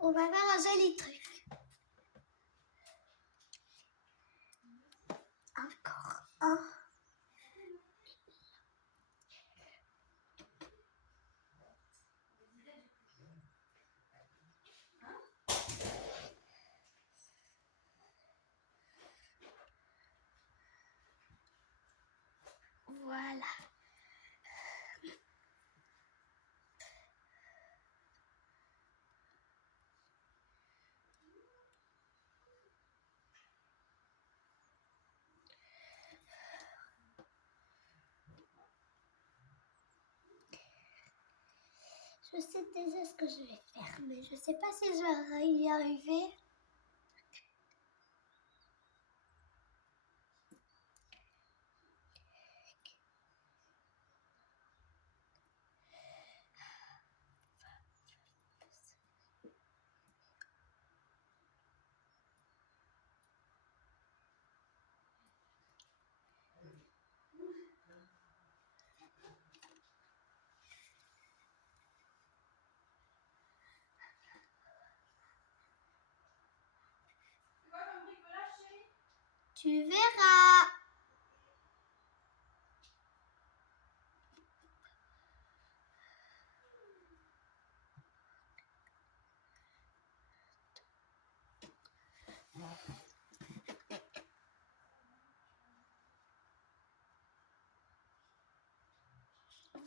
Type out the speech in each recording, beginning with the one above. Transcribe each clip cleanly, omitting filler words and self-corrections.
On va faire un joli truc. Encore un. Voilà. Je sais déjà ce que je vais faire, mais je sais pas si je vais y arriver. Tu verras.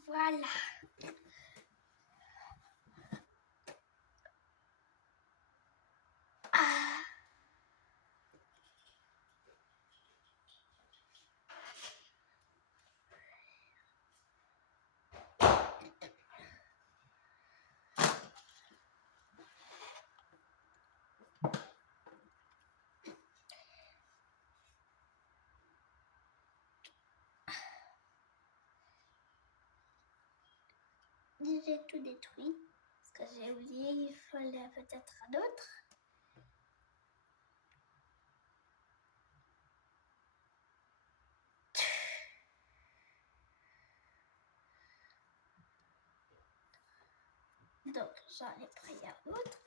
Voilà. Ah. J'ai tout détruit. Parce que j'ai oublié, il fallait peut-être un autre. Donc j'en ai pris un autre.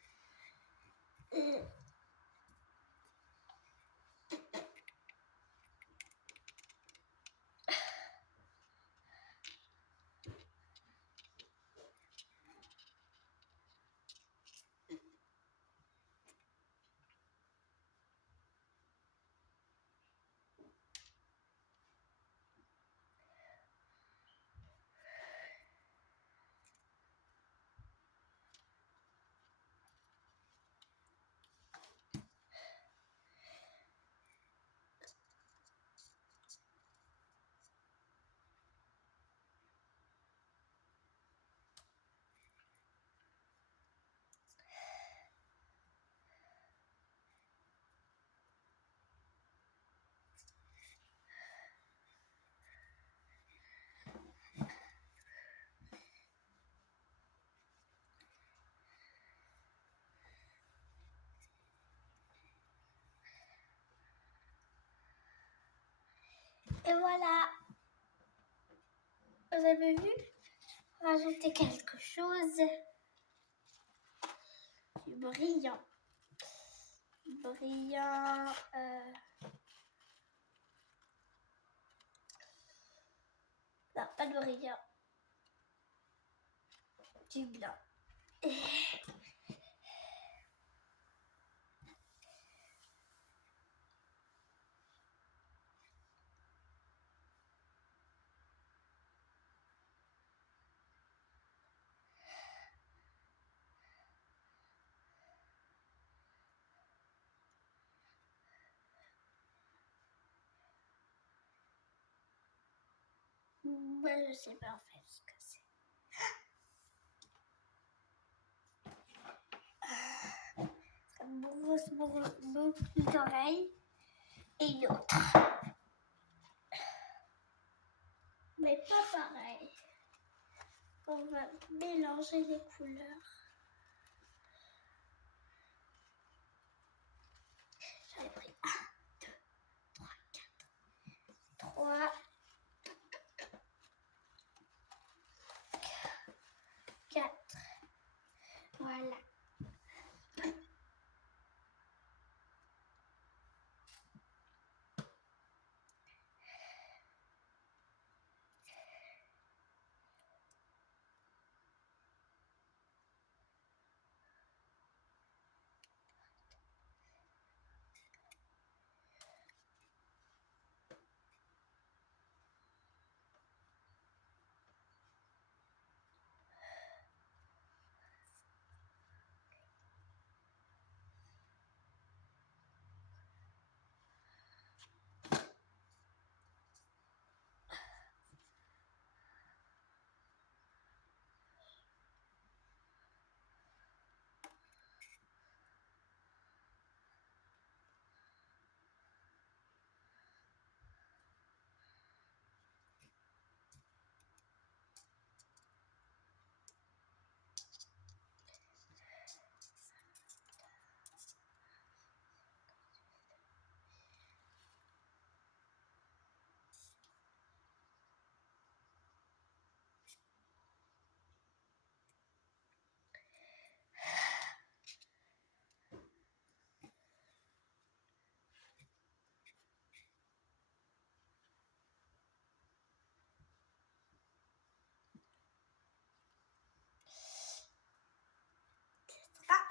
Et voilà. Vous avez vu? Rajouter quelque chose. Du brillant. Brillant. Non, pas de brillant. Du blanc. Moi, je sais pas en fait ce que c'est. Ça brosse beaucoup d'oreilles. Et l'autre. Mais pas pareil. On va mélanger les couleurs. J'en ai pris 1, 2, 3, 4. 3. 4. Voilà.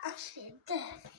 un chef-d'œuvre.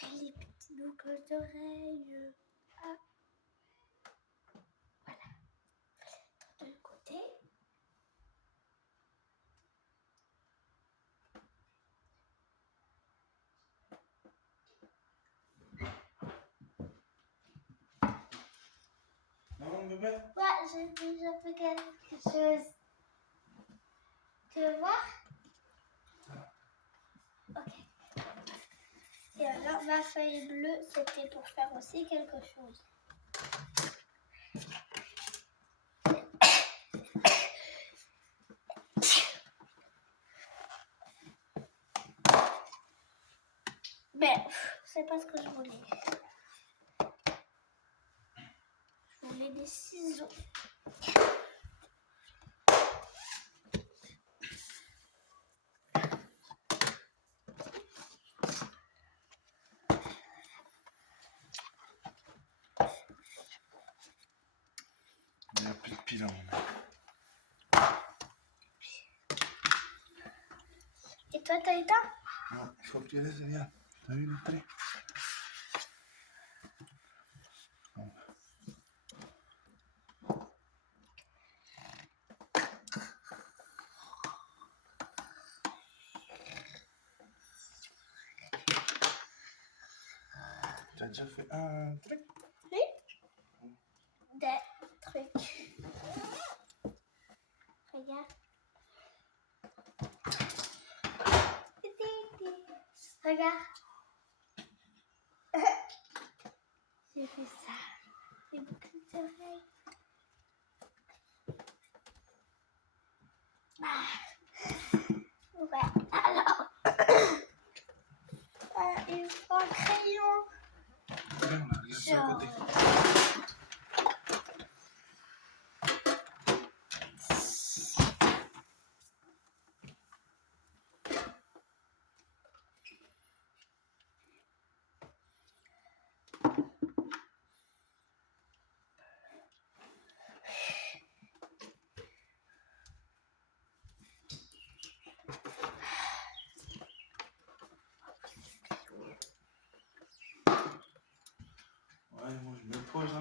J'ai les petites boucles d'oreilles. Ah, voilà. De l'autre côté. Non, bébé? Ouais, j'ai déjà fait quelque chose. Tu veux voir? Ok. Et alors, ma feuille bleue, c'était pour faire aussi quelque chose. Mais c'est pas ce que je voulais. Je voulais des ciseaux. Il n'y a plus de pile en main. Et toi, t'as éteint? Non, il faut que tu laisses, regarde. T'as vu le trait? Bon. Tu as déjà fait un truc? Oui. Des trucs. Regarde. Regarde. J'ai fait ça. Des boucles d'oreilles. Ouais, alors. Il faut un crayon. Regarde, là, regarde sur le côté.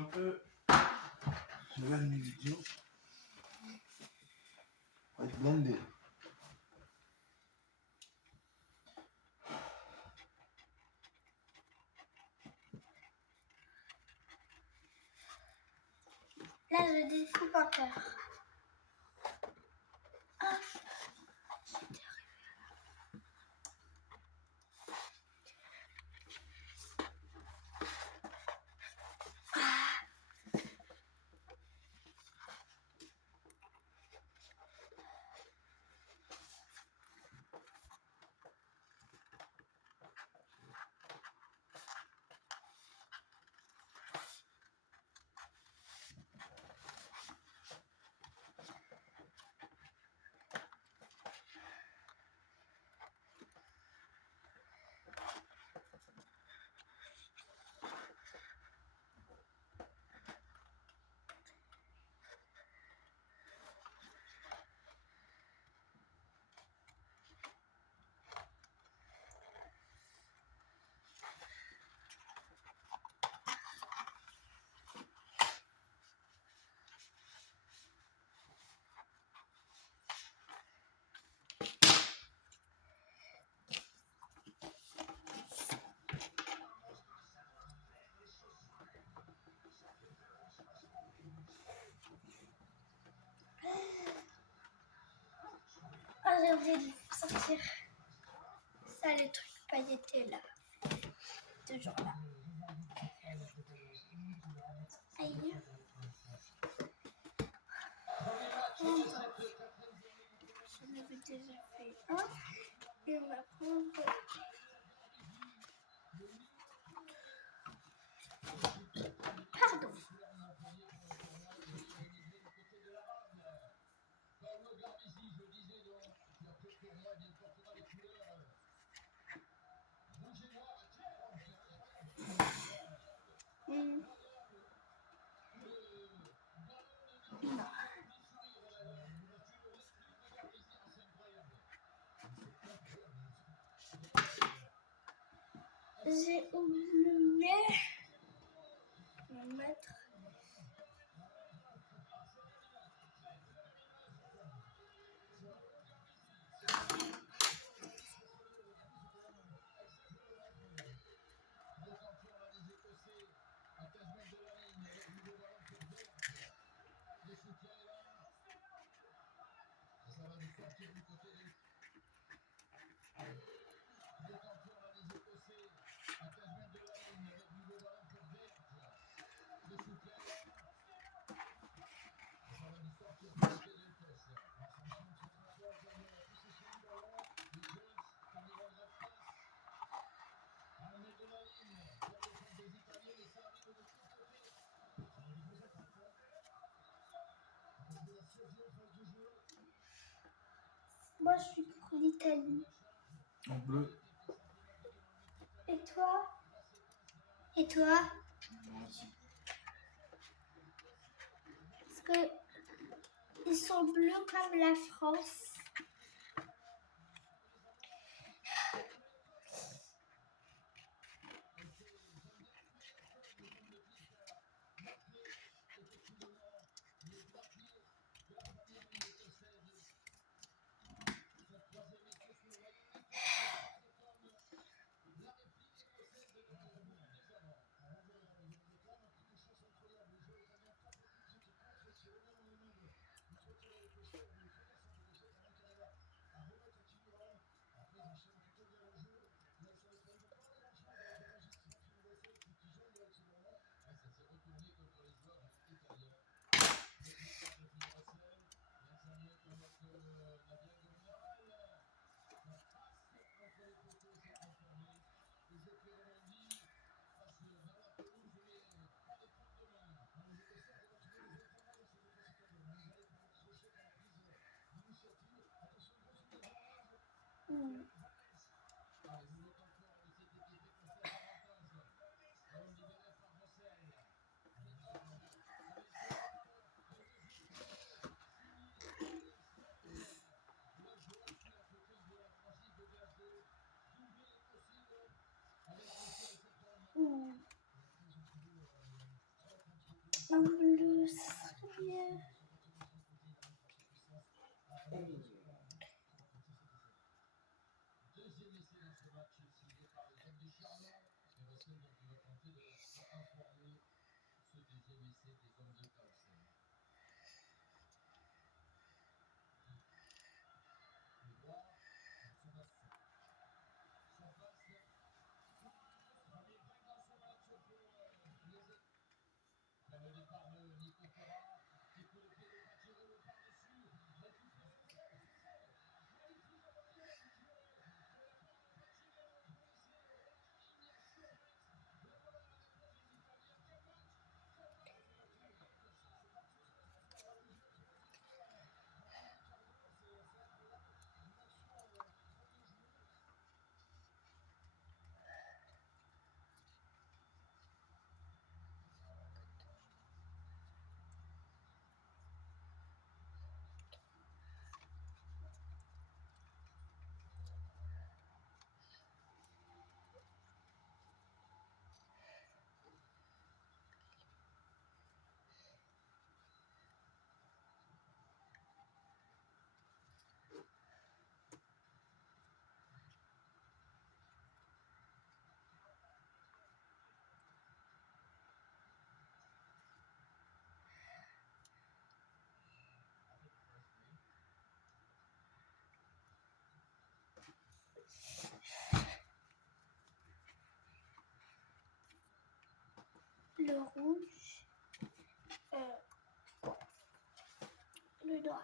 peu. Je regarde mes vidéos. On va être blindé. Là, je découpe un cœur. Ah. Ah, j'ai oublié de sortir. Ça, les trucs pailletés là. Toujours là. Aïe. J'en avais déjà fait un. Et on va prendre. Pardon. Non. J'ai oublié de mettre. Moi, je suis pour l'Italie. En bleu. Et toi? Et toi? Moi aussi. Parce que ils sont bleus comme la France. le rouge, le noir.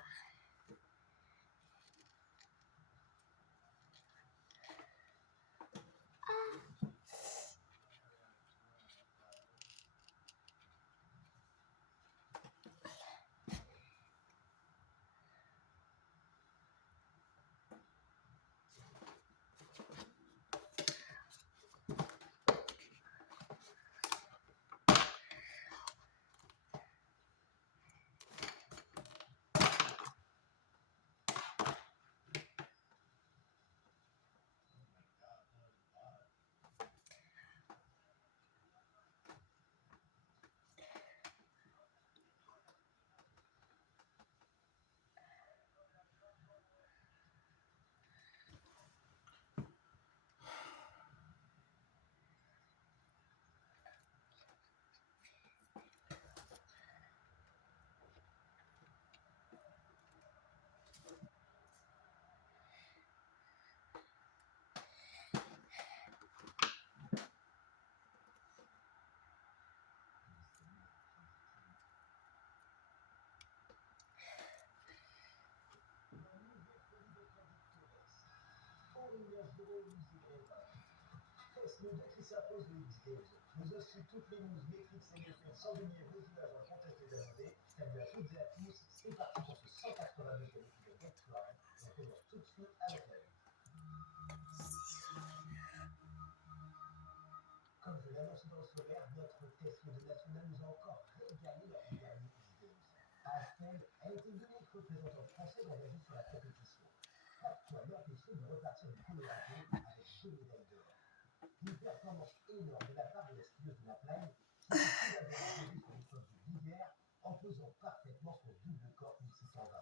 Qui s'impose les X-Games, mais aussi toutes les news, métriques et méfaits sans venir résumer avant le contest est demandé. Salut à toutes et à tous, c'est parti pour ce 182 qualifié de Get Prime. On commence tout de suite avec la lutte. Comme je l'annonçais dans le solaire, notre test de national nous a encore régalé lors du dernier X-Games. Astel a été l'unique représentant français engagé sur la compétition. Pas de quoi l'empêcher de repartir du Colorado avec 2 médailles d'or. Une performance énorme de la part de la skieuse de la plaine qui s'est tout d'abord imposée sur l'épreuve du Bivière en posant parfaitement son double corps 1620.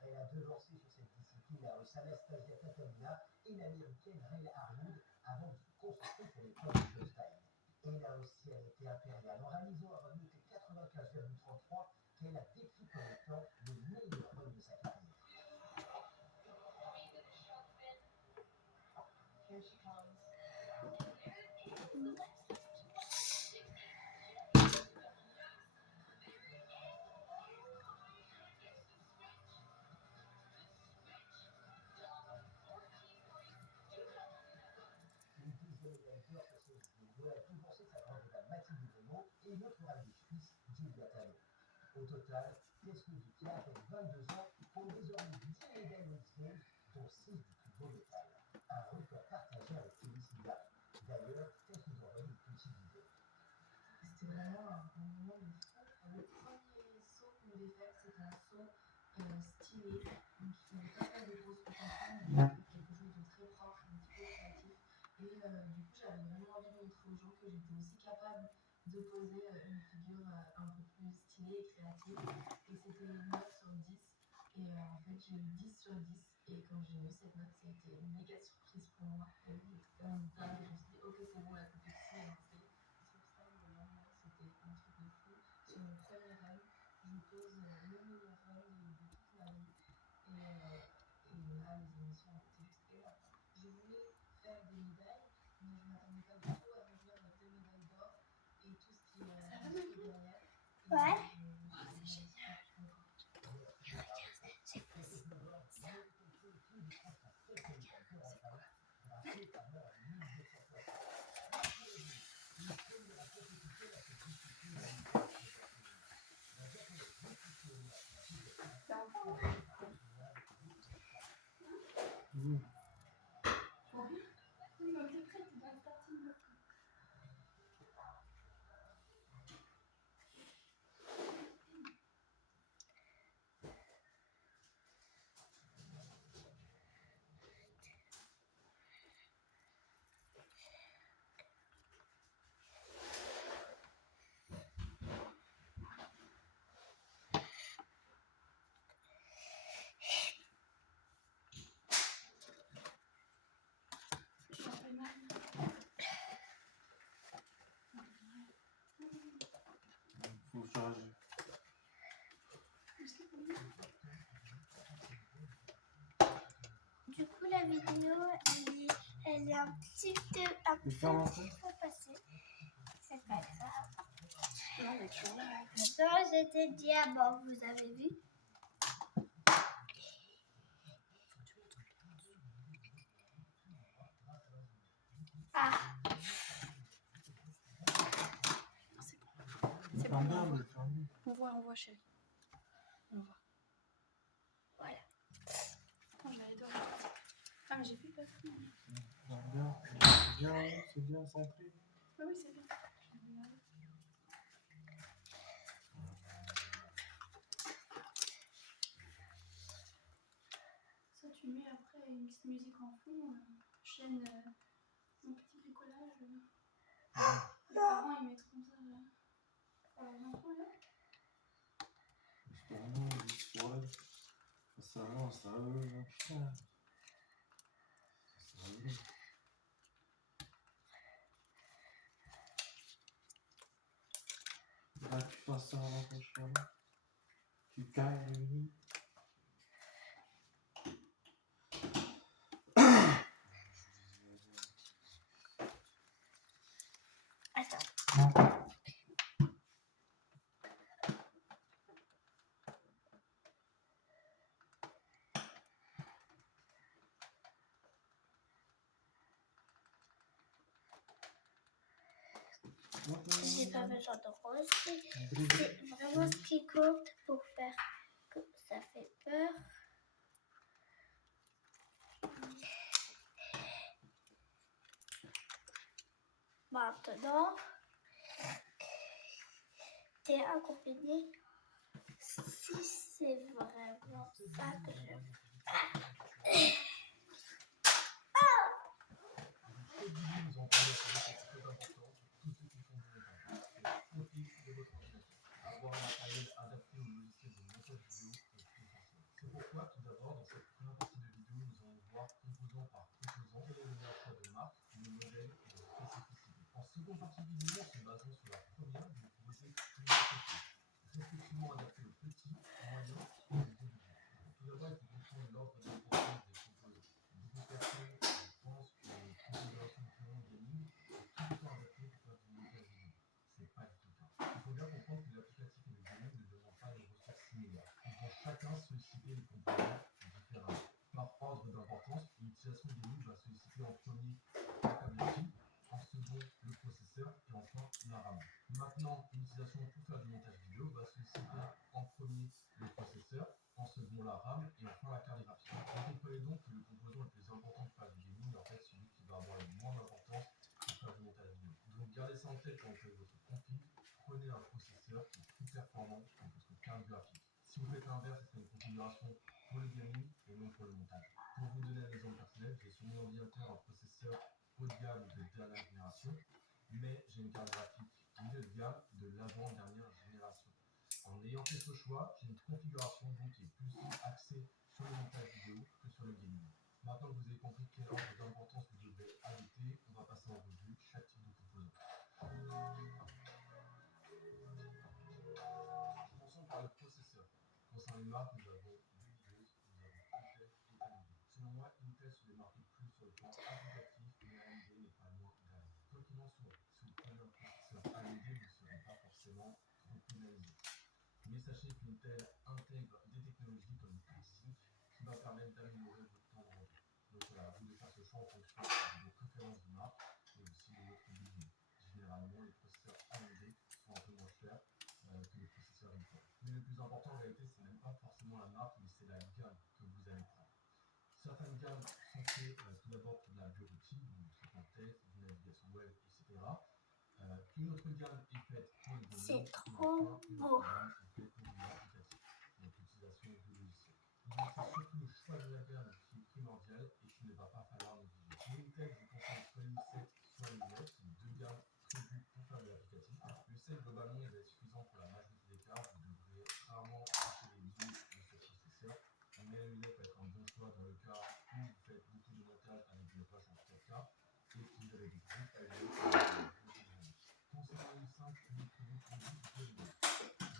Elle a devancé sur cette discipline la russe Anastasia Catalina et l'américaine Rayla Harwood avant de se concentrer sur l'épreuve du freestyle. Et là aussi, elle était impériale en réalisant un run noté 95,33 qu'elle a décrit comme étant le meilleur run de sa carrière. Here she comes. Une deuxième médaille d'or pour ces Jeux. Elle a devancé sa grande rivale Mathilde Bonneau et notre rallye suisse Julia Tano. Au total, Tesla Ducla avec 22 ans compte désormais 10 médailles aux X-Games, dont 6 du plus beau métal. Un record partagé avec Kelly Silva. D'ailleurs, Tess nous envoie une petite vidéo. C'était vraiment un moment de fou. Le premier saut qu'on devait faire, c'était un saut stylé. Donc il ne fallait pas faire de grosses rotations, mais quelque chose de très propre, un petit peu créatif. Et du coup, j'avais vraiment envie de montrer aux gens que j'étais aussi capable de poser une figure un peu plus stylée et créative. Et c'était une note sur 10. Et en fait, j'ai eu 10 sur 10. Et quand j'ai eu cette note, c'était une méga surprise pour moi. Et j'étais quand même dingue. Je me suis dit, ok, c'est bon, la compétition est lancée. Sur ça, le lendemain, c'était un truc de fou. Sur mon premier run, je pose le meilleur run de toute ma vie. Et là, les émotions étaient juste énormes. Je voulais faire des médailles, mais je ne m'attendais pas du tout à revenir avec 2 médailles d'or et tout ce qui est derrière. Ouais. Mmh. Oui, donc c'est prêt, tu dois sortir. charger. Du coup, la vidéo, elle est un petit peu passée. C'est pas grave. Non, on est toujours là. Maintenant, j'étais diamant, vous avez vu? Ah, C'est bon. C'est bon, Ferme-le, on voit. ferme-le. On voit, chérie. On voit. voilà. Attends, j'avais deux. Ah, mais j'ai plus peur. C'est bien centré. Oui, oui, c'est bien. Ça, tu mets après une petite musique en fond, chaîne un petit bricolage. Les parents, ils mettront ça pour leurs enfants, là. Ça va, putain. Ça va. Là, tu passes ça avant ton cheval. Tu calmes le mini. Attends. J'ai pas besoin de rose. C'est vraiment ce qui compte pour faire que ça fait peur. Maintenant, t'es accompagné. Si c'est vraiment ça que je veux. Nous en parlons très important pour tous ceux qui font du montage. C'est profiter de votre ordinateur. Avoir un matériel adapté au logiciel de montage vidéo est essentiel. C'est pourquoi, tout d'abord, dans cette première partie de vidéo, nous allons voir composant par composant quel est le meilleur choix de marque, le modèle et les spécificités. En seconde partie de vidéo, en se basant sur la première, je vais vous proposer plusieurs conseils respectivement adaptés aux petits, moyens et aux gros budgets. Tout d'abord, il faut comprendre l'ordre d'importance des composants. Beaucoup de personnes pensent que les configurations de crayon gaming sont tout le temps adaptées pour faire du montage vidéo. C'est pas du tout le cas. Il faut bien comprendre que l'applicatif et le gaming ne demandent pas des ressources similaires. Ils vont chacun solliciter les composants différemment. Par ordre d'importance, l'utilisation gaming va solliciter en premier la carte graphique, en second le processeur et enfin la RAM. Maintenant, l'utilisation pour faire du montage vidéo va solliciter en premier le processeur, en second la RAM et enfin la carte graphique. Vous comprenez donc que le composant le plus important pour faire du gaming est en fait celui qui va avoir le moins d'importance pour faire du montage vidéo. Donc gardez ça en tête quand vous faites votre config, prenez un processeur qui est plus performant que votre carte graphique. Si vous faites l'inverse, ce serait une configuration pour le gaming et non pour le montage. Pour vous donner un exemple personnel, j'ai sur mon ordinateur un processeur haut de gamme de dernière génération, mais j'ai une carte graphique milieu de gamme de l'avant-dernière génération. En ayant fait ce choix, j'ai une configuration donc qui est plus axée sur le montage vidéo que sur le gaming. Maintenant que vous avez compris quel ordre d'importance vous devrez adopter, on va passer en revue chaque type de composant. Commençons par le processeur. Concernant les marques, nous avons deux leaders, nous avons Intel et AMD. Selon moi, Intel se démarque plus sur le plan applicatif, mais AMD n'est pas loin derrière. Quoi qu'il en soit, si vous prenez un processeur AMD, vous ne serez pas forcément trop pénalisé. Mais sachez qu'Intel intègre des technologies comme le FreeSync qui va permettre d'améliorer votre temps de rendu. Donc voilà, vous devez faire ce choix en fonction de vos préférences de marque et aussi de votre budget. Généralement, les processeurs AMD sont un peu moins chers que les processeurs Intel. Mais le plus important en réalité, c'est même pas forcément la marque, mais c'est la gamme que vous allez prendre. Certaines gammes sont faites tout d'abord pour de la bureautique, donc du traitement de texte, de navigation web, etc. Une autre gamme est faite pour le gaming, C'est et trop enfin une beau. autre gamme est faite pour de l'applicatif, donc l'utilisation de logiciels. Donc c'est surtout le choix de la gamme qui est primordial et qui ne va pas falloir négliger. Pour Intel, je vous conseille soit l'I7, soit l'I9, c'est deux gammes prévues pour faire de l'applicatif. Le 7 globalement il va être suffisant pour la majorité des cas, vous devrez rarement toucher les limites de ce processeur, mais le 9 va être un bon choix dans le cas où vous faites beaucoup de montage avec des rushs en 4K et que vous avez des gros files. Concernant le 5, il est prévu pour 12 Go de RAM.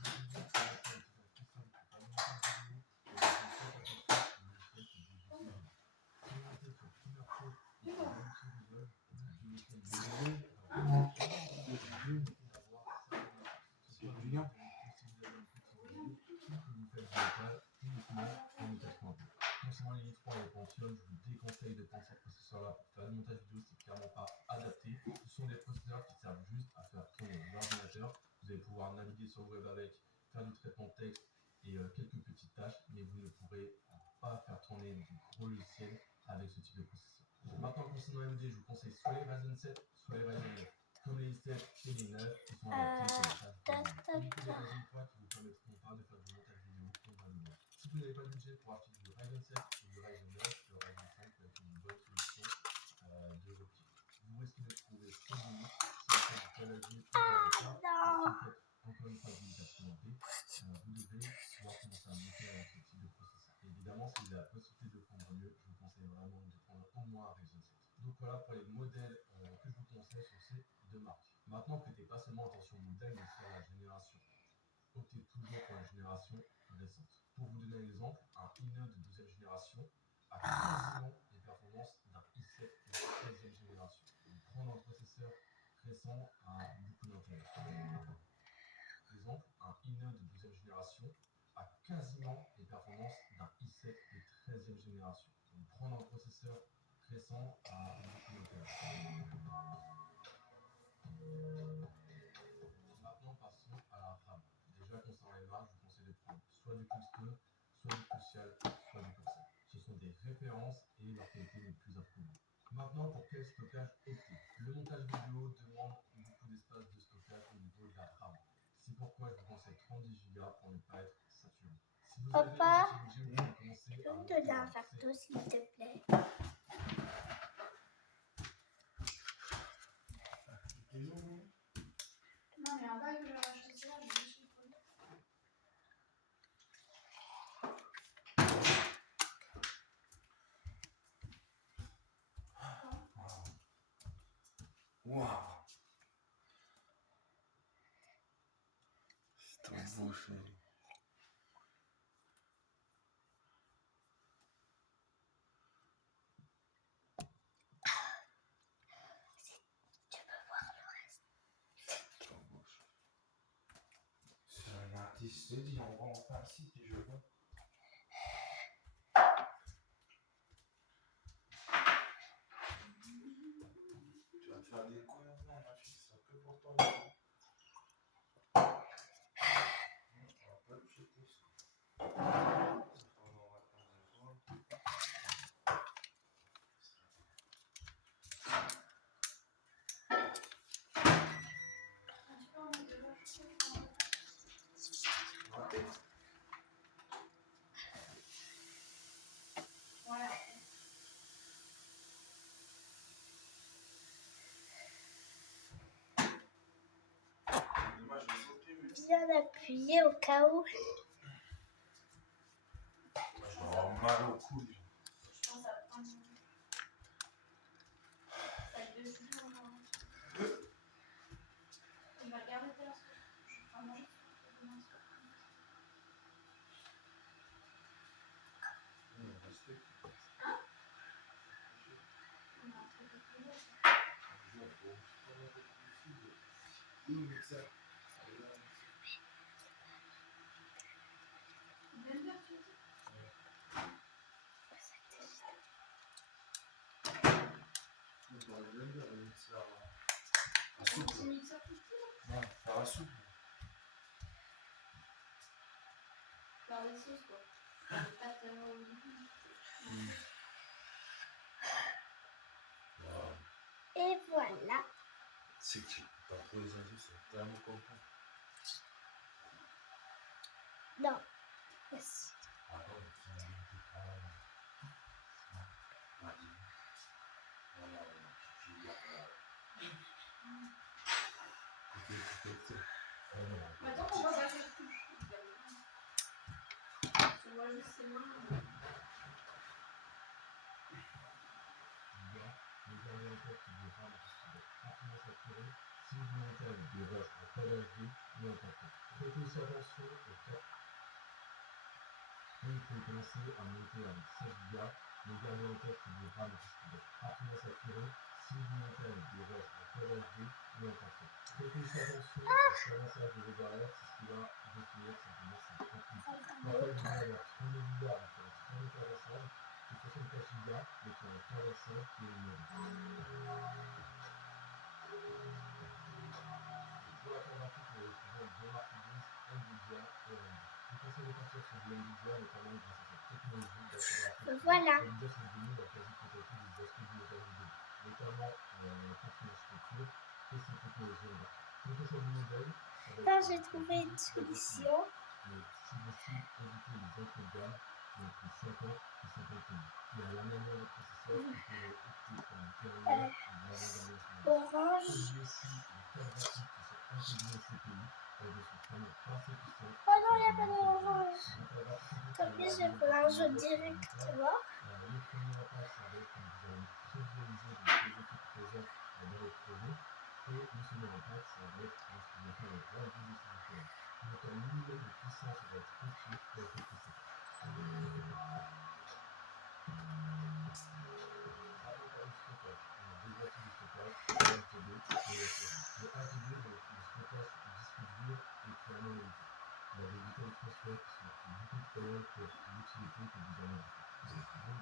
ça vous rêve avec, faire du traitement de texte et quelques petites tâches, mais vous ne pourrez pas faire tourner du gros logiciel avec ce type de processeur. Maintenant, concernant AMD, je vous conseille soit les Ryzen 7, soit les Ryzen 9. Comme les i7 et les 9, ils sont adaptés pour le tâche de uniquement des Ryzen 3 qui vous permettront pas de faire du montage vidéo convenablement. Si vous n'avez pas le budget pour acheter du Ryzen 7 ou du Ryzen 9, le Ryzen 5 peut être une bonne solution de repli. Vous risquez de trouver trop de limites si vous faites du clavier ou de la Non. encore une fois, du tapping en V, vous devez pouvoir commencer à monter avec ce type de processeur. Et évidemment, si vous avez la possibilité de prendre mieux, je vous conseille vraiment de prendre au moins un Ryzen 7. Donc voilà pour les modèles que je vous conseille sur ces deux marques. Maintenant, prêtez pas seulement attention au modèle, mais aussi à la génération. Optez toujours pour la génération récente. Pour vous donner un exemple, un i9 de deuxième génération a quasiment les performances d'un i7 de 13e génération. Donc prendre un processeur récent a beaucoup d'intérêt. Exemple, un i9 de deuxième génération a quasiment les performances d'un i7 de 13e génération. Donc prendre un processeur récent a beaucoup d'intérêt. Maintenant, passons à la RAM. Déjà, concernant les marques, je vous conseille de prendre soit du Kingston, soit du Crucial, soit du Corsair. Ce sont des références et leur qualité n'est plus à prouver. Maintenant, pour quel stockage opter? Le montage vidéo demande beaucoup d'espace de stockage au niveau de la RAM. C'est pourquoi je vous conseille 30 Go pour ne pas être saturé. Si vous avez Papa, un petit budget, vous pouvez commencer tu peux à me monter donner un un verre s'il te plaît? Non, mais un bague que j'ai racheté ça, j'ai vu sur le pôle. Waouh! C'est trop beau, chérie. Tu peux voir le reste. Trop beau, chérie. C'est un artiste, je te dis, on va en faire un site et je vois. Tu vas te faire des couilles maintenant, ma fille, c'est un peu pour toi. On va pas le jeter, ça. Ça va dans la case de toi. Un petit peu en mode de vache, je trouve. Ouais. Voilà. Dommage, je vais sauter, mais. Bien appuyé au cas où. Je vais avoir mal aux couilles. Je pense à prendre. Ça te deux jours. Il va regarder tout à l'heure ce que je vais manger. Restez. Hein? On a un truc de plus lourd. Blender, tu dis? Dans le blender, le mixeur. Un petit mixeur tout petit là? Non, faire la soupe. Faire des sauces quoi. Faire des pâtes aux légumes. Wow. Et voilà. C'est que pas trop les indices, c'est tellement content. Non. Merci. Ah non, c'est un peu pas mal. Voilà, je vais Attends, on va passer le couche. Je vois juste ses mains. Le dernier tête qui vous rend rapidement saturé si vous montez avec des rushs en Full HD ou en 4K. Prêtez aussi attention au cap. Vous pouvez commencer à monter avec 16 Go. Le dernier en tête qui vous rend rapidement saturé si vous montez avec des rushs en Full HD ou en 4K. Prêtez aussi attention au cadencage de vos barrières, c'est ce qui va définir simplement sa tranquillité. Parfois, vous allez avoir 32 Go avec un très bon cadencage. Et 64 Go, mais qui a un cadencage qui est le même. Pour la carte graphique, vous allez trouver une bonne marque Voilà. Nvidia, c'est devenu la quasi-totalité des aspects du montage vidéo, notamment la partie architecture et ses technologies embarquées. Quel que soit le modèle, ça va Là, être j'ai trouvé une solution. mais si vous voulez éviter les entrées de gamme, donc les 50 et 50 pays. Il y a l'amendement de processeur qui pourrait opter pour un dernier ou l'avant-dernier génération. Orange. Oubliez aussi les cartes graphiques qui sont intégrées au CPU. Elles ne sont vraiment pas assez puissantes. Oh non, il n'y a pas d'orange. Tant pis, je vais prendre un jeu directement. Le premier impact, ça va être que vous allez prévisualiser les effets présents dans votre projet. Et le second impact, ça va être lorsque vous allez faire le rendu de ces effets-là. Donc un minimum de puissance va être confié pour être testé. Avant de parler de stockage, on a deux voies de stockage, le HDD et le SSD. Le HDD, donc le stockage du disque dur, est clairement limité. Il y a des vitesses de transfert qui sont beaucoup trop longues pour l'utilité que vous en avez. Donc,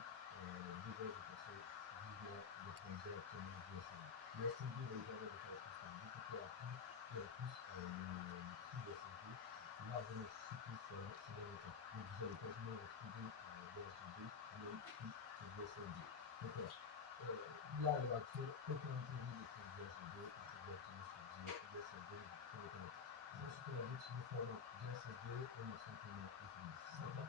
déjà, je conseille vivement de prendre directement du SSD. Le SSD va vous permettre de faire le transfert beaucoup plus rapide et en plus, le prix du SSD est largement chuté ces derniers temps. Donc, vous allez quasiment retrouver des HDD au même prix que du SSD. Donc, voilà. Là, à l'heure actuelle, aucun intérêt de prendre du HDD, vous êtes directement sur du SSD, vous prenez aucun intérêt. Ensuite, on a deux types de formats du SSD. On a simplement le format SATA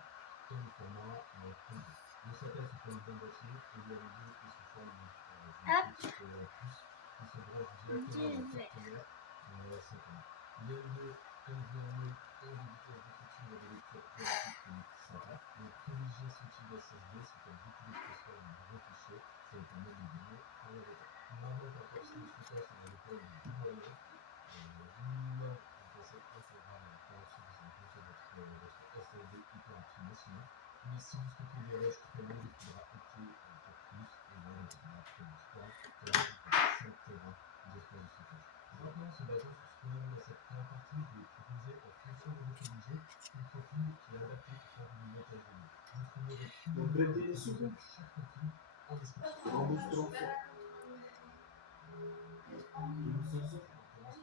et le format Combo. Le SATA est sous forme d'un boîtier et le MD est sous forme d'une petite puce qui se branche directement à un partenaire SATA. Les MD, NVMe ont des vitesses d'écriture et de lecture plus rapides que les SATA. Donc, privilégiez ce type SSD, c'est comme beaucoup de transferts de gros fichiers, ça vous permet de gagner en retard. Maintenant, quand on fait le stockage, on a des problèmes de deux moyens. Du minimum, un PC intégral à la connexion, vous allez monter votre SSD hyper rapidement sinon. Mais si vous stockez des rushs très lourds, il faudra opter pour plus. Et là, on va prendre du temps, qui est 5 Tera d'espace de stockage. Maintenant, se basant sur ce qu'on a vu dans cette première partie, je vais proposer en fonction de votre budget un profil qui est adapté pour faire du montage vidéo. Vous trouverez tous les liens de chaque profil en description. On commence par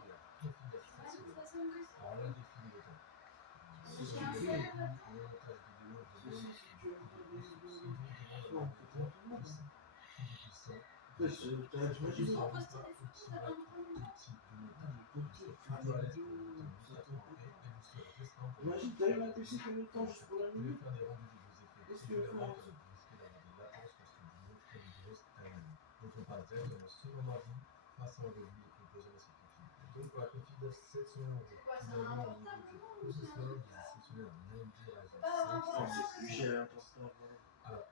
la Profi S700. Alors là, le défi il est temps. Si vous avez le montage vidéo demande beaucoup de ressources. Il vous demande un ordinateur puissant. Qui dit puissant, j'imagine pas optimal pour tout type de montage. Vous serez plutôt à l'aise pour monter en 1080p et vous serez restreint pour Imagine, t'as eu un PC combien de temps juste pour la vous pouvez nuit? faire des rendus de vos effets Qu'est-ce que tu veux faire? régulièrement, comme vous risquez d'avoir des latences lorsque vous montrez des grosses timelines. Donc on passe directement selon ma vie face à un revue des composants de cette config. Donc pour la config de 700 euros, nous avons au niveau du processeur, vous êtes sélectionné un AMD Ryzen 5. Non, c'est plus cher, attends, ça, voilà. Alors,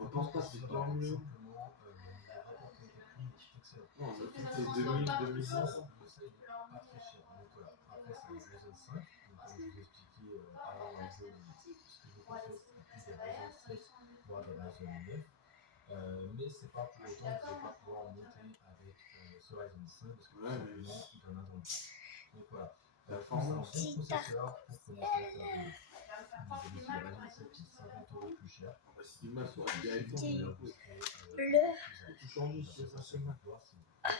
On pense pas, c'est 3000 euros. simplement le niveau rapport qualité-prix est excellent. Non, le truc c'est 2000, 2500. Ça, il n'est pas très cher. Donc voilà. Après, c'est un Ryzen 5. Donc, comme je vous ai expliqué avant la vidéo, ce que je vous conseille, ce sera plus des Ryzen 7, voire des Ryzen 9. Mais c'est pas pour autant que vous n'allez pas pouvoir monter avec ce Ryzen 5 parce que tout simplement, il en a dans le temps. Donc voilà. C'est un bon processeur pour commencer à faire des vous avez aussi le Ryzen 7 qui est 50 euros plus cher. Bah, si tu m'as sur un iPhone, Tout change, c'est facilement.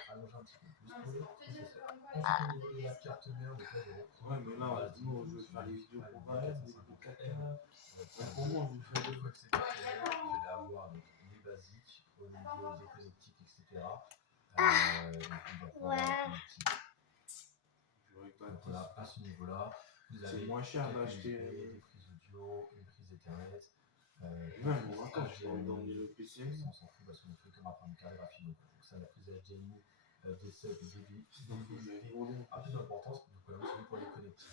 Allonger un petit peu plus pour le processeur. Ensuite, au niveau de la carte mère, donc là, j'ai repris. Ouais, mais là, dis-moi, je vais faire les vidéos pour Valette, des vidéos 4K. Pour moi, je vais faire Une fois que c'est terminé, vous allez avoir donc, les basiques au niveau des connectiques, etc. Donc, il va falloir un petit. Donc voilà, à ce niveau-là, vous avez moins cher d'acheter des prises audio, une prise Ethernet. Même, bon, attends, je pourrais donner le PC. On s'en fout parce qu'on ne fait que apprendre une calligraphie. Donc ça, la prise HDMI, des subs, des a plus d'importance. Donc voilà, c'est pour les connectiques.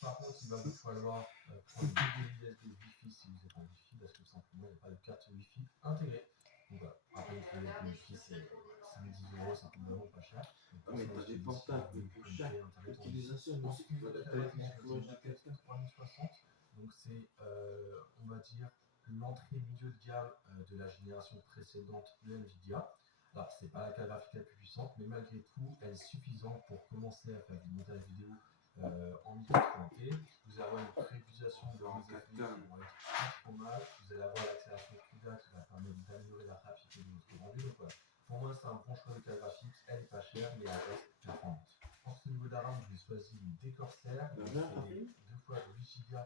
Par contre, il va vous falloir prendre deux USB Wi-Fi si vous êtes en Wi-Fi parce que simplement, il n'y a pas de carte Wi-Fi intégrée. Donc voilà, après, une clé Wi-Fi, c'est 5-10 euros, ça coûte vraiment pas cher. Mais t'as des portables plus chers. L'utilisation, mais c'est que la traitement Full HD 4K. 3060. Donc c'est, on va dire, l'entrée milieu de gamme de la génération précédente de Nvidia. Alors, c'est pas la carte graphique la plus puissante, mais malgré tout, elle est suffisante pour commencer à faire du montage vidéo en 1080p. Vous allez avoir une prévisualisation de vos effets qui vont être pas trop mal. Vous allez avoir l'accélération CUDA qui va permettre d'améliorer la rapidité de votre rendu. Donc voilà. Pour moi, c'est un bon choix de carte graphique. Elle n'est pas chère, mais elle reste performante. Ensuite, au niveau de la RAM, j'ai choisi des Corsair. La Donc, merde, c'est t'as pris 2 fois 8 Go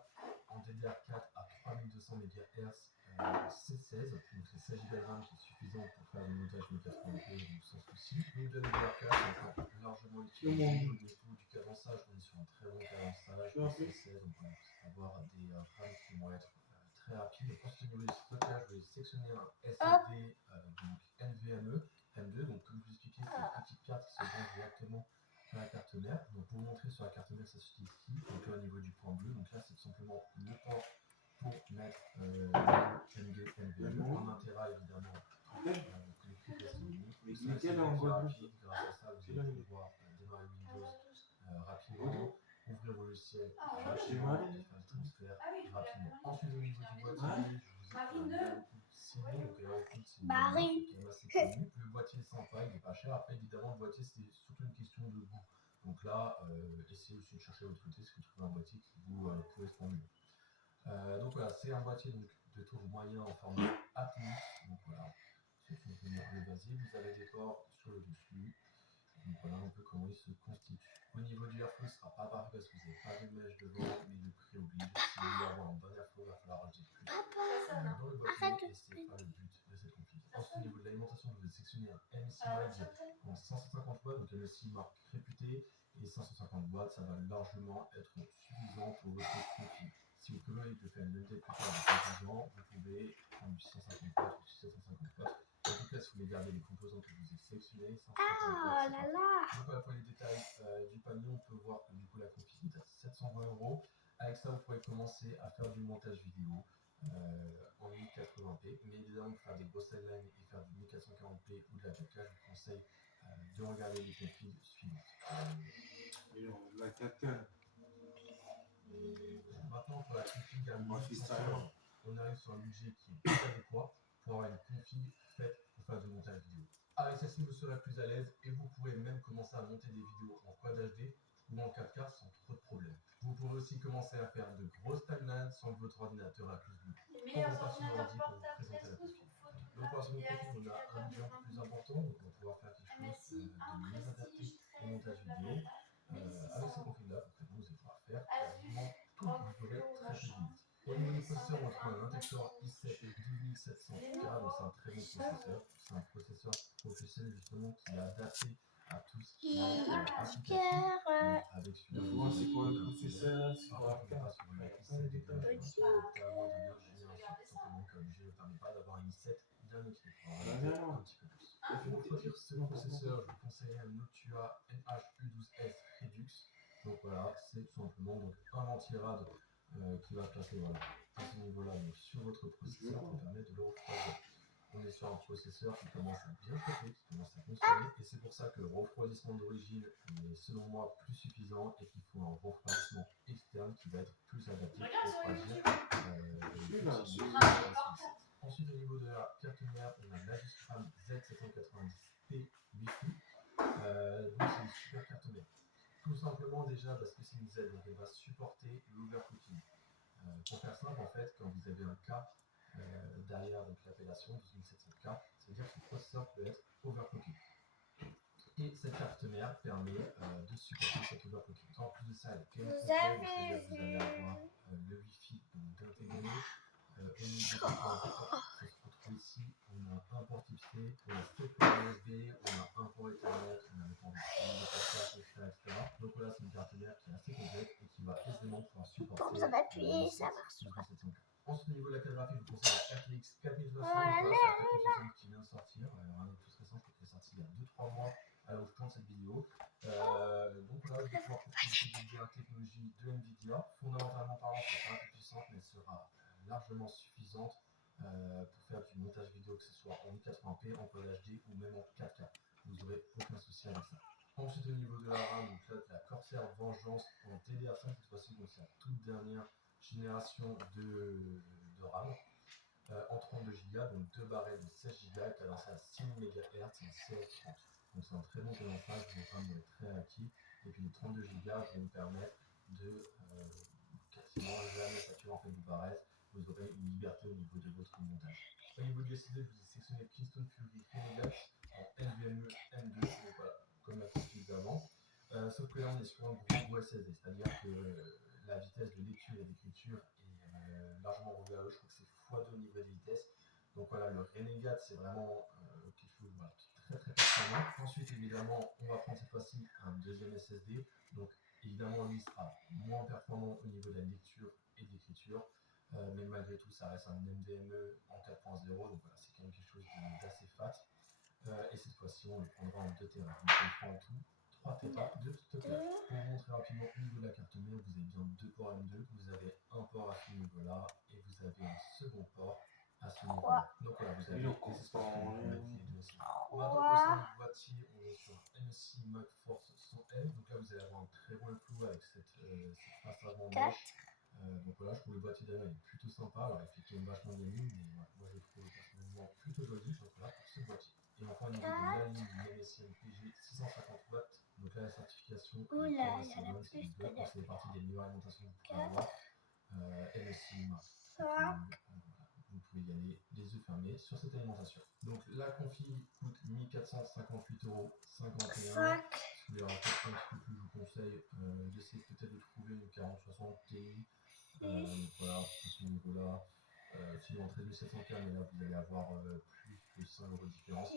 en DDR4 à 3200 MHz C16. Donc c'est 16 Go de RAM qui est suffisant pour faire du montage 1080p donc sans souci. Donc de DDR4 c'est encore largement utilisé. Au niveau du cadençage, on est sur un très bon cadençage de C16. Donc on peut avoir des RAM qui vont être très rapides. Ensuite au niveau du stockage, je vais sélectionner un SSD donc NVMe M2. Donc comme je vous expliquais, c'est une petite carte qui se branche directement à la carte mère. Donc pour vous montrer sur la carte mère, ça se fait ici. Donc là au niveau du point bleu, donc là c'est tout simplement le port pour mettre le M2 NVMe en 1 Tera évidemment. Que les prix restent uniques. Mais Ça, c'est nickel en très Guadeloupe. rapide. Grâce à ça, vous allez pouvoir démarrer Windows rapidement, ouvrir vos logiciels rapidement et faire le transfert rapidement. Ensuite, au niveau du boîtier, je vous ai beaucoup signé, donc Aerofoot, c'est une marque qui est quand même assez connue. Le boîtier est sympa, il n'est pas cher. Après, évidemment, le boîtier, c'est surtout une question de goût. Donc là, essayez aussi de chercher de votre côté si vous trouvez un boîtier qui vous correspond mieux. Donc voilà, c'est un boîtier donc, de tour moyen en format Atmos. Donc voilà, c'est tout simplement le basique. Vous avez des ports sur le dessus. Donc voilà un peu comment il se constitue. Au niveau du airflow, ce ne sera pas parfait parce que vous n'avez pas de mèche devant, mais le prix oblige. Si vous voulez avoir un bon airflow, il va falloir rajouter plus dans le boîtier et c'est pas le but de cette config. Ensuite, au niveau de l'alimentation, vous allez sectionner un MSI Mild en 550 watts, donc MSI marque réputée, et 550 watts, ça va largement être suffisant pour votre config. Si vous prévoyez de faire une update plus tard de 15 ans, vous pouvez prendre du 150 watts ou du 750 watts. En tout cas, si vous voulez garder les composants que je vous ai sélectionnés, 150 watts, c'est parfait. Donc voilà pour les détails du panier, on peut voir que du coup la config est à 720 €. Avec ça, vous pourrez commencer à faire du montage vidéo en 1080p. Mais évidemment, pour faire des grosses timelines et faire du 1440p ou de la 4K, je vous conseille de regarder les configs suivantes. Et la 4K. Maintenant, pour la config à 1500, on arrive sur un budget qui est plus adéquat pour avoir une config faite pour faire du montage vidéo. Avec celle-ci, vous serez plus à l'aise et vous pourrez même commencer à monter des vidéos en Quad HD ou en 4K sans trop de problèmes. Vous pourrez aussi commencer à faire de grosses timelines sans que votre ordinateur accuse beaucoup. Les On meilleurs va passer sur l'ordi ordinateurs pour vous portables présenter la Facebook config. ou photo. Donc pour la seconde config, on a un budget un peu plus important, donc on va pouvoir faire quelque chose MSI, de un mieux adapté prestige au montage 13 vidéo. Avec ces 1600. config-là, concrètement, vous allez pouvoir faire Asus, quasiment tout, vous ferez très très vite. Au niveau du processeur, on trouve un Intector i7 12700K, donc c'est un très bon processeur. C'est un processeur professionnel justement qui est adapté à tout ce qui est applicatif. Donc avec celui-là, vous Moi, aurez c'est pour le aucun problème. processeur, c'est Par pour la contre, on n'est pas carte. sur une Enfin, il y a i7 plein de de détails. dernière génération, on est avant dernière génération, tout simplement que le budget ne permet pas d'avoir un i7 bien équipé. On va rajouter un petit peu plus. Pour choisir ce processeur, je vous conseille un Noctua NH-U12S Redux. Donc voilà, c'est tout simplement donc, un anti-rad qui va passer voilà, à ce niveau-là sur votre processeur pour permettre de le refroidir. On est sur un processeur qui commence à bien chauffer, qui commence à consommer, et c'est pour ça que le refroidissement d'origine est selon moi plus suffisant et qu'il faut un refroidissement externe qui va être plus adapté pour refroidir Ensuite, au niveau de la carte mère, on a l'Asusram Z790P Wi-Fi. Donc c'est une super carte mère. Tout simplement déjà parce que c'est une Z, donc elle va supporter l'overclocking. Pour faire simple, en fait, quand vous avez un cas derrière donc l'appellation 12700K, ça veut dire que le processeur peut être overclocké. Et cette carte mère permet de supporter cet overclocking. En plus de ça, elle est complète, c'est-à-dire que vous allez avoir le Wi-Fi intégré. Au niveau des ports, ça se retrouve ici. On a un port type C, on a 7 ports USB, on a un port Ethernet, on a le port Wi-Fi, etc. Donc voilà, c'est une carte mère qui est assez complète et qui va aisément pouvoir supporter. Pour besoin d'appuyer, ça marche pas. Ensuite, au niveau de la carte graphique, je vous conseille la RTX 4060. Voilà, c'est la 4060 qui vient de sortir. Rien de plus récent, je crois qu'elle est sortie il y a 2-3 mois à l'heure où je tourne cette vidéo. Donc là, je vais pouvoir profiter de la technologie de Nvidia. Fondamentalement parlant, elle sera un peu puissante, mais elle sera largement suffisante pour faire du montage vidéo, que ce soit en 1080p, en Quad HD ou même en 4K. Vous n'aurez aucun souci avec ça. Ensuite, au niveau de la RAM, donc là, la Corsair Vengeance en TDR5 cette fois-ci, donc c'est la toute dernière génération de RAM en 32 Go, donc 2 barrettes de 16 Go, cadencé à 6 MHz et un CS30. Donc c'est un très bon cadençage, vos RAM vont être très actifs. Et puis les 32 Go vont me permettre de quasiment jamais saturer en fait vos barrettes. Vous aurez une liberté au niveau de votre montage. Au niveau du SSD, je vous ai sélectionné Kingston Fury Renegade en NVMe M2, donc voilà, comme la config d'avant. Sauf que là, on est sur un gros SSD, c'est-à-dire que la vitesse de lecture et d'écriture est largement revue à eux. Je crois que c'est x2 au niveau des vitesses. Donc voilà, le Renegade, c'est vraiment quelque chose voilà, qui est très très performant. Ensuite, évidemment, on va prendre cette fois-ci un deuxième SSD. Donc évidemment, lui sera moins performant au niveau de la lecture et de l'écriture. Mais malgré tout, ça reste un NVMe en 4.0. Donc voilà, c'est quand même quelque chose d'assez fat. Et cette fois-ci, on le prendra en 2 Tera. Donc on prend en tout 3 Tera de stockage. Pour vous montrer rapidement au niveau de la carte mère, vous avez bien 2 ports M2, vous avez un port à ce niveau-là et vous avez un second port à ce niveau-là. Donc voilà, vous avez des espaces pour mettre les deux SSD. Maintenant, au sein du boîtier, on est sur MSI MagForce 100M. Donc là, vous allez avoir un très bon flou avec cette face avant moche. Donc voilà, je trouve le boîtier d'ailleurs il est plutôt sympa. Alors il fait quand même vachement gaming, mais voilà, moi je le trouve personnellement plutôt joli. Donc voilà pour ce boîtier. Et enfin, au niveau de la ligne du MSI MPG 650 watts, donc là la certification est quand même assez bonne. C'est une bonne, c'est partie des meilleures alimentations que vous pouvez avoir. MSI Max. Vous pouvez y aller les yeux fermés sur cette alimentation. Donc la config coûte 1458,51 €. Si vous voulez rapporter un petit peu plus, je vous conseille d'essayer peut-être de trouver une 4060 Ti. Voilà, à ce niveau-là. Sinon en 13700K, mais là vous allez avoir plus de 5 € de différence.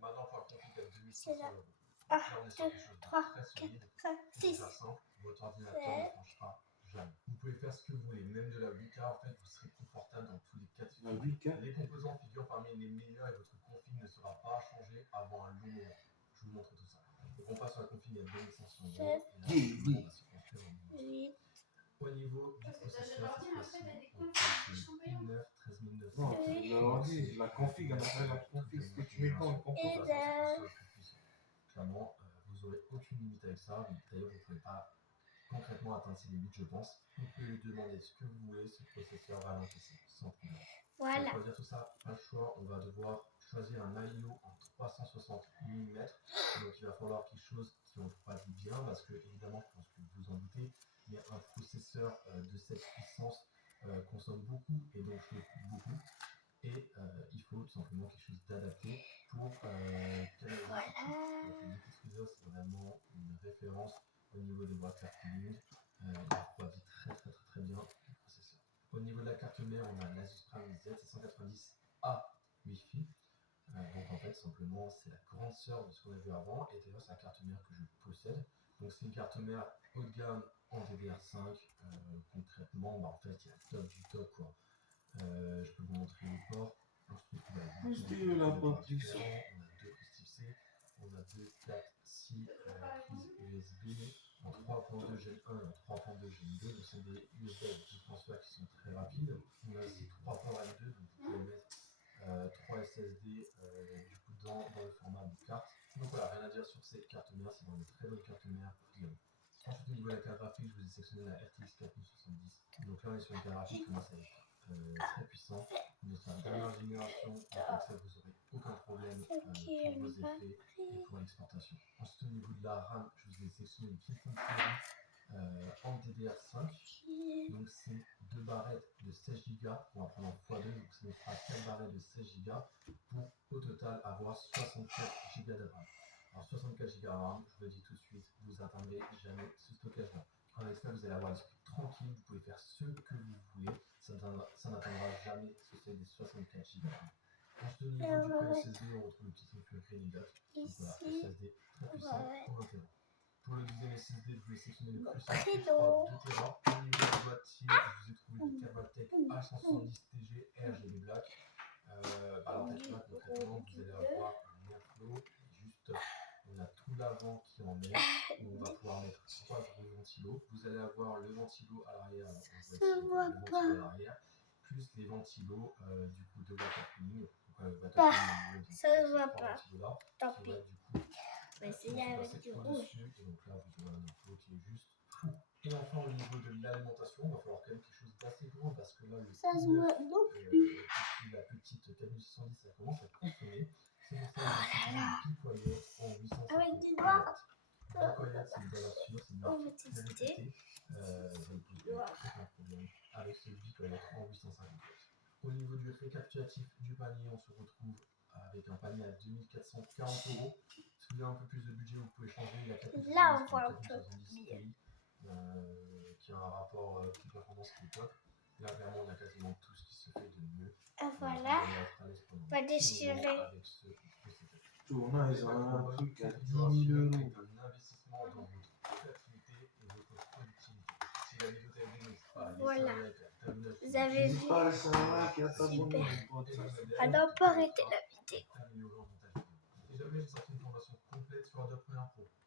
Maintenant pour la config à 2600 €. Là on est sur quelque chose de très solide. Pour faire simple, votre ordinateur ne franchira jamais. Vous pouvez faire ce que vous voulez, même de la 8K, en fait, vous serez confortable dans tous les cas de figure. Les composants figurent parmi les meilleurs et votre config ne sera pas changé avant un long moment. Je vous montre tout ça. Donc on passe sur la config à 2500 €. Et là, on va se construire un niveau. Au niveau du processeur, cette fois-ci, on fait i9 13900. Non, c'est l'ordi, la config, on appelle la config, ce que tu mets pas en composant. Clairement, vous n'aurez aucune limite avec ça. D'ailleurs, vous ne pouvez pas concrètement atteindre ces limites, je pense. Vous pouvez lui demander ce que vous voulez, ce processeur va l'encaisser sans problème. Voilà. Pour dire tout ça, pas le choix, on va devoir choisir un IO en 360 mm. Donc il va falloir quelque chose qui refroidit bien, parce que évidemment, je pense que vous en doutez, mais un processeur de cette puissance consomme beaucoup et donc chauffe beaucoup. Et il faut tout simplement quelque chose d'adapté pour canaliser. Donc le liquid freezer, c'est vraiment une référence au niveau des water cooling. Il refroidit très bien le processeur. Au niveau de la carte mère, on a l'Asus Prime Z790A Wi-Fi. Donc en fait, simplement, c'est la grande sœur de ce qu'on a vu avant. Et d'ailleurs, c'est la carte mère que je possède. Donc c'est une carte mère haut de gamme en DDR5. Concrètement, en fait, il y a le top du top, quoi. Je peux vous montrer les ports. Ensuite, on a deux puces type C, on a 2, 4, 6 prises USB en 3.2 Gen 1 et en 3.2 Gen 2. Donc, c'est des USB avec du transfert qui sont très rapides. On a aussi 3 ports M2, donc vous pouvez mettre 3 SSD du coup dans le format de carte. Donc voilà, rien à dire sur ces cartes mères, c'est vraiment une très bonne carte mère. Ensuite, au niveau de la carte graphique, je vous ai sélectionné la RTX 4070. Donc là, on est sur une carte graphique qui commence à être très puissant, de sa dernière génération, donc avec ça vous n'aurez aucun problème pour vos effets et pour l'exportation. Ensuite au niveau de la RAM, je vous ai sélectionné une Kingston Fury en DDR5, donc c'est 2 barrettes de 16 Go, on va prendre en x2, donc ça nous fera 4 barrettes de 16 Go pour au total avoir 64 Go de RAM. Alors 64 Go de RAM, je vous le dis tout de suite, vous n'atteindrez jamais ce stockage-là. Avec ça, vous allez avoir l'esprit tranquille, vous pouvez faire ce que vous voulez, ça n'atteindra jamais ce seuil des 64 Go. Ensuite, au niveau du code SSD, on retrouve le petit truc Renegade. Donc voilà, SSD très puissant pour 1 Tera. Pour le deuxième SSD, je vais sélectionner le Crucial Plus 3 2 Tera. Au niveau du boîtier, je vous ai trouvé le Cavaltech H170TG RGB Black. Alors, là, concrètement, vous allez avoir un airflow juste. On a tout l'avant qui en met, où on va pouvoir mettre 3 gros ventilos. Vous allez avoir le ventilo à l'arrière, le ventilo à l'arrière, plus les ventilos du coup de water cooling. Ça ne va pas. Tant pis. On va essayer avec du rouge. Et donc là, vous aurez un inflow qui est juste fou. Et enfin, au niveau de l'alimentation, il va falloir quand même quelque chose d'assez gros parce que là, le Ça se voit beaucoup. la petite 4610, ça commence à consommer. C'est pour ça que j'ai une picoyette en 850 Avec des watts. doigts. Picoyette, c'est une valeur sûre, c'est une On marque va très tester. réputée. Vous pouvez aucun problème avec ce picoyette en 850 watts. Au niveau du récapitulatif du panier, on se retrouve avec un panier à 2440 €. Si vous avez un peu plus de budget, vous pouvez changer. Il y a 4 Là, on voit un peu mieux. qui a un rapport prix-performance qui est top. Là, clairement, on a quasiment tout ce qui se fait de mieux. Ah, voilà. On va déchirer. Avec ce setup. Tournant, ils ont un truc à 10 000 C'est €. un investissement dans votre créativité et votre productivité. Si la vidéo t'a aidé, n'hésite pas à laisser Voilà. un like, à t'abonner. Vous avez vu? Pas le savoir qu'il y a pas bon Super. mon pote, ça, c'est À ne pas arrêter la vidéo. T'améliorer en montage vidéo. Et jamais j'ai sorti une formation complète sur Adobe Premiere Pro.